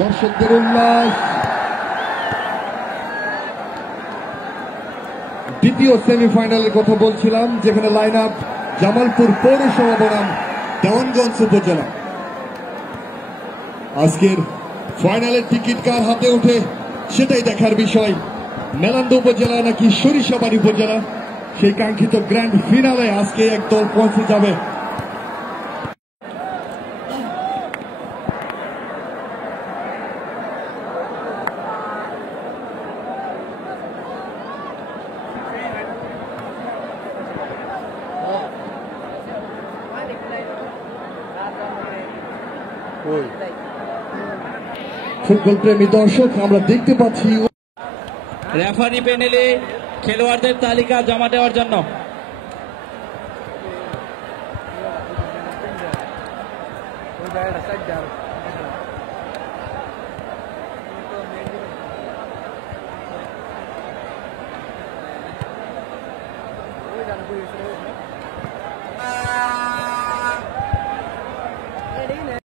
দর্শকদের উল্লাস। দ্বিতীয় সেমিফাইনালের কথা বলছিলাম, যেখানে লাইন আপ জামালপুর পৌরসভা বনাম দেওয়ানগঞ্জ উপজেলা। আজকের ফাইনালের টিকিট কার হাতে ওঠে সেটাই দেখার বিষয়। মেলান্দা উপজেলা নাকি সরিষাবাড়ি উপজেলা, সেই কাঙ্ক্ষিত গ্র্যান্ড ফিনালে আজকে এক দল পৌঁছে যাবে। ফুটবল প্রেমী দর্শক, আমরা দেখতে পাচ্ছি রেফারি প্যানেলে খেলোয়াড়দের তালিকা জমা দেওয়ার জন্য।